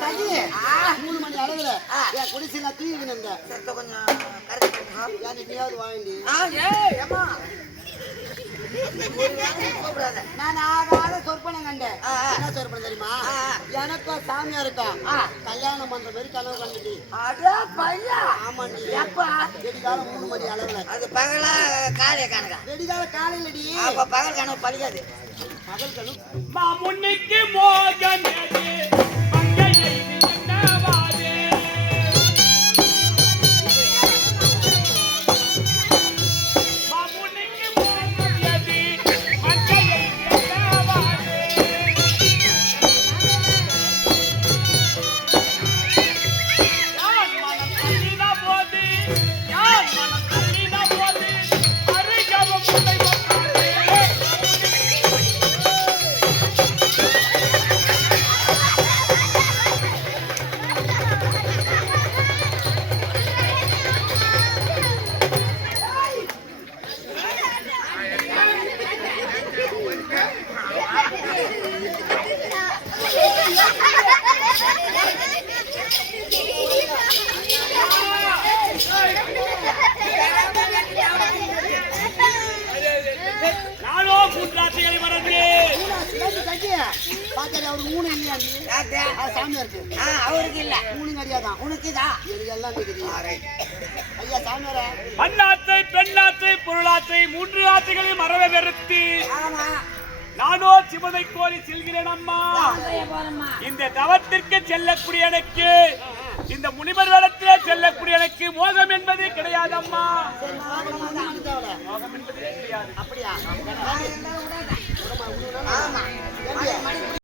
சகி, மூணு மணி அளவுல என் தூங்கிக்கின்னு இருந்தேன். சத்த கொஞ்சம் நீயாவது வாங்கி நான் ஆகாத சொற்பனம் கண்டேன். என்ன சொற்பனம் தெரியுமா. எனக்கும் சாமியா இருக்கான். ஆ. கல்யாணம் பண்ற மாதிரி கனவு கண்டுட்டு அட பையா. ஆமாண்டி. எப்பா? மூணு மணி அளவுல. அது பகலா காலைய கணக்கா? வெடிகால காலையிலடி. அப்ப பகல் கணக்கு பழிக்காது பகல் கனவு. மாமுன்னிக்கு மோகனது பாக்கறி அவருக்கு மூணு இல்லையாண்டி யார்கிட்ட? அது சாமியா இருக்கு. ஆ அவருக்கு இல்ல. மூணு கிடையாதான் உனக்குதா எல்லாம் ஐயா சாமியாரே மண்ணாற்றை பெண்ணாற்றை பொருளாற்றை மூன்று ஆற்றைகளையும் மறவை வெறுத்து ஆமா. நானோ சிவனை கோரி செல்கிறேன் அம்மா. இந்த தவத்திற்கு செல்லக்கூடிய எனக்கு இந்த முனிவர் வேடத்திலே செல்லக்கூடிய எனக்கு மோகம் என்பதே கிடையாது அம்மா. மோகம் என்பதே கிடையாது. அப்படியா?